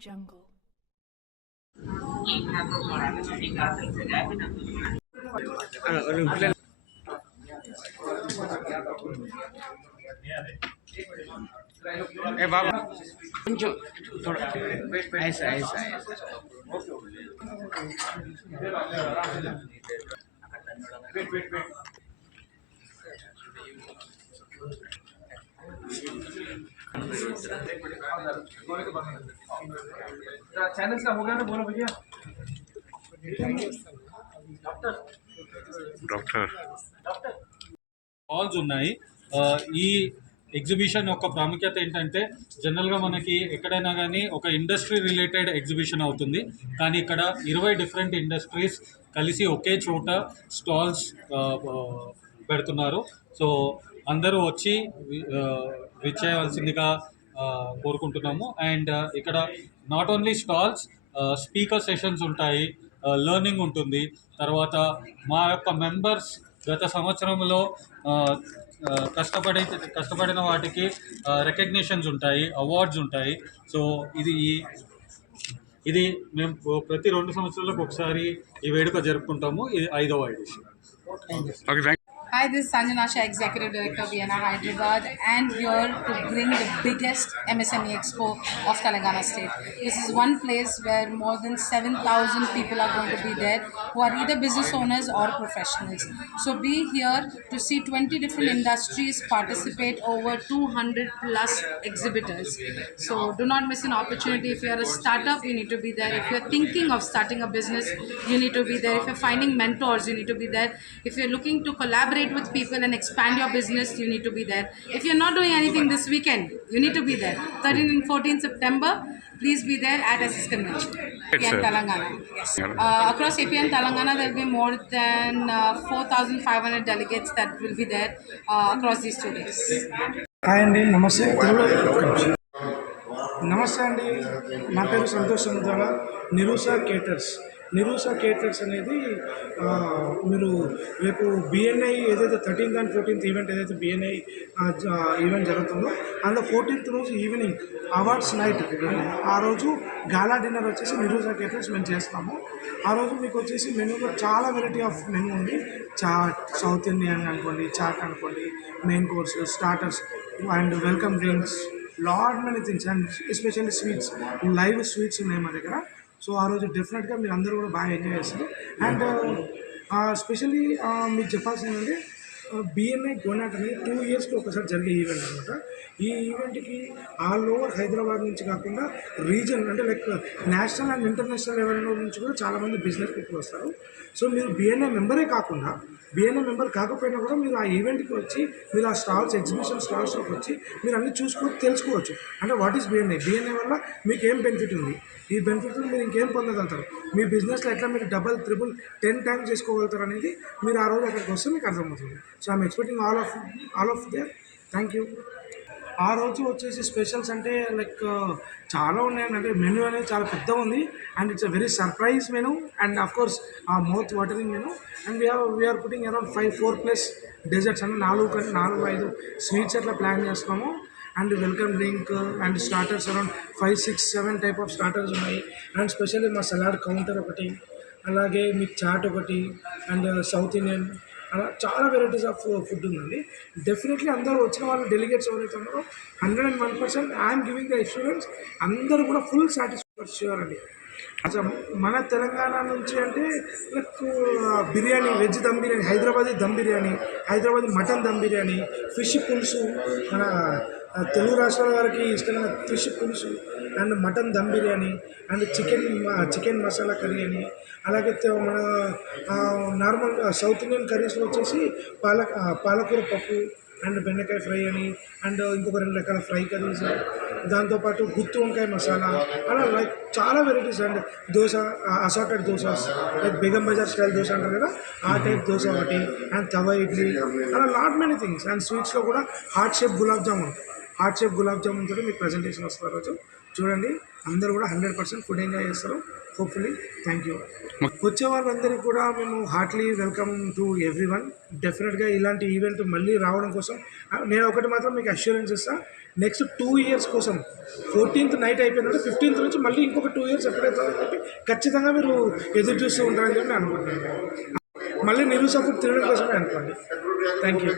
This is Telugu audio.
Jungle. ए बाबू కొంచెం थोड़ा ऐसा ऐसा ऐसा चैनल्स का हो गया ना बोलो भैया డాక్టర్ హాల్స్ ఉన్నాయి. ఈ ఎగ్జిబిషన్ యొక్క ప్రాముఖ్యత ఏంటంటే జనరల్గా మనకి ఎక్కడైనా కానీ ఒక ఇండస్ట్రీ రిలేటెడ్ ఎగ్జిబిషన్ అవుతుంది, కానీ ఇక్కడ 20 డిఫరెంట్ ఇండస్ట్రీస్ కలిసి ఒకే చోట స్టాల్స్ పెడుతున్నారు. సో అందరూ వచ్చి విచ్చేయవలసిందిగా కోరుకుంటున్నాము. అండ్ ఇక్కడ not only stalls, speaker sessions ఉంటాయి, లెర్నింగ్ ఉంటుంది. తర్వాత మా యొక్క మెంబర్స్ గత సంవత్సరంలో కష్టపడిన వాటికి రికగ్నిషన్స్ ఉంటాయి, అవార్డ్స్ ఉంటాయి. సో ఇది మేము ప్రతి 2 సంవత్సరాలకు ఒకసారి ఈ వేడుక జరుపుకుంటాము. ఇది 5వ edition. Hi, this is Sanjana Shah, Executive Director, Vienna, Hyderabad, and here to bring the biggest MSME Expo of Telangana State. This is one place where more than 7,000 people are going to be there who are either business owners or professionals. So be here to see 20 different industries participate, over 200 plus exhibitors. So do not miss an opportunity. If you are a startup, you need to be there. If you are thinking of starting a business, you need to be there. If you are finding mentors, you need to be there. If you are looking to collaborate with people and expand your business, you need to be there. If you're not doing anything this weekend, you need to be there. 13 and 14 September, please be there at SS Convention, AP and Telangana. Yes. Across AP and Telangana, there will be more than 4,500 delegates that will be there across these 2 days. Hi అండి, నమస్తే. నమస్తే అండి, నా పేరు సంతోష్ సముద్రాల. నిరూసా కేటర్స్ అనేది మీరు రేపు బిఎన్ఐ ఏదైతే 13th and 14th ఈవెంట్ ఏదైతే బిఎన్ఐ ఈవెంట్ జరుగుతుందో అందులో 14th రోజు ఈవినింగ్ అవార్డ్స్ నైట్, ఆ రోజు గాలా డిన్నర్ వచ్చేసి నిరూసా కేటర్స్ మేము చేస్తాము. ఆ రోజు మీకు వచ్చేసి మెనూలో చాలా వెరైటీ ఆఫ్ మెనూ ఉంది. చాట్, సౌత్ ఇండియన్ అనుకోండి, చాట్ అనుకోండి, main course, starters and welcome drinks, lot many things, and especially sweets, live sweets ఉన్నాయి మా దగ్గర. సో ఆ రోజు డెఫినెట్గా మీరు అందరూ కూడా బాగా ఎంజాయ్ చేస్తారు. అండ్ స్పెషల్లీ మీకు చెప్పాల్సింది ఏంటంటే బిఎన్ఐ గోనాట్ అనేది 2 yearsకి ఒకసారి జరిగే ఈవెంట్ అనమాట. ఈ ఈవెంట్కి ఆల్ ఓవర్ హైదరాబాద్ నుంచి కాకుండా రీజన్ అంటే like national and international level నుంచి కూడా చాలామంది బిజినెస్ పీపుల్ వస్తారు. సో మీరు బిఎన్ఐ మెంబరే కాకుండా, బిఎన్ఐ మెంబర్ కాకపోయినా కూడా మీరు ఆ ఈవెంట్కి వచ్చి మీరు ఆ స్టాల్స్, ఎగ్జిబిషన్ స్టాల్స్లోకి వచ్చి మీరు అన్నీ చూసుకొని తెలుసుకోవచ్చు. అంటే వాట్ ఈస్ బిఎన్ఐ వల్ల మీకు ఏం బెనిఫిట్ ఉంది, ఈ బెనిఫిట్ మీరు ఇంకేం పొందగలుగుతారు, మీ బిజినెస్లో ఎట్లా మీరు డబల్, ట్రిపుల్, 10 times చేసుకోగలుగుతారు అనేది మీరు ఆ రోజు అక్కడికి వస్తే మీకు అర్థమవుతుంది. So I'm expecting all of their. Thank you. ఆ రోజు వచ్చేసి స్పెషల్స్ అంటే లైక్ చాలా ఉన్నాయండి. అంటే మెనూ అనేది చాలా పెద్దగా ఉంది and it's a very surprise menu and of course a mouth watering menu. And we're putting around 4+ desserts అంటే 4-5 స్వీట్స్ అట్లా ప్లాన్ చేస్తున్నాము. And welcome drink and starters around 5-6-7 type of starters ఉన్నాయి. అండ్ స్పెషల్లీ మా సలాడ్ కౌంటర్ ఒకటి, అలాగే మీకు చాట్ ఒకటి, అండ్ సౌత్ ఇండియన్, అలా చాలా వెరైటీస్ ఆఫ్ ఫుడ్ ఉందండి. డెఫినెట్లీ అందరూ వచ్చిన వాళ్ళు డెలిగేట్స్ ఎవరైతే ఉన్నారో 101% ఐఎమ్ గివింగ్ ద ఎక్స్పీరియన్స్, అందరూ కూడా ఫుల్ సాటిస్ఫైడ్ ష్యూర్ అండి. అసలు మన తెలంగాణ నుంచి అంటే like biryani, veg dum biryani, Hyderabadi dum biryani, Hyderabadi mutton dum biryani, fish పులుసు, మన తెలుగు రాష్ట్రాల వారికి ఇష్టమైన ఫిష్ పులుసు and mutton dum biryani and chicken masala curry అని, అలాగే మన నార్మల్ సౌత్ ఇండియన్ కర్రీస్లో వచ్చేసి పాలకూర పప్పు అండ్ బెండకాయ ఫ్రై అని, అండ్ ఇంకొక 2 రకాల ఫ్రై కర్రీస్, దాంతోపాటు గుత్తి వంకాయ మసాలా, అలా లైక్ చాలా varieties. And dosa, assorted dosas, like Begum Bazaar style dosa అంటారు కదా, ఆ టైప్ దోశ ఒకటి, అండ్ తవా ఇడ్లీ, అలా లాట్ మెనీ థింగ్స్. అండ్ స్వీట్స్లో కూడా హార్ట్ షేప్ గులాబ్ జామున్ తోటి మీకు ప్రజెంటేషన్ వస్తారు. రోజు చూడండి, అందరూ కూడా 100% ఫుడ్ ఎంజాయ్ చేస్తారు. హోప్ఫుల్లీ. Thank you. వచ్చే వాళ్ళందరికీ కూడా మేము heartly welcome to everyone. డెఫినెట్గా ఇలాంటి ఈవెంట్ మళ్ళీ రావడం కోసం నేను ఒకటి మాత్రం మీకు అష్యూరెన్స్ ఇస్తాను, నెక్స్ట్ 2 years కోసం 14th నైట్ అయిపోయిందంటే 15th నుంచి మళ్ళీ ఇంకొక 2 years ఎప్పుడైతుందని చెప్పి ఖచ్చితంగా మీరు ఎదురు చూస్తూ ఉంటారని చెప్పి నేను అనుకుంటున్నాను. మళ్ళీ నిరుసప్పుడు తినడం కోసమే అనుకోండి. Thank you.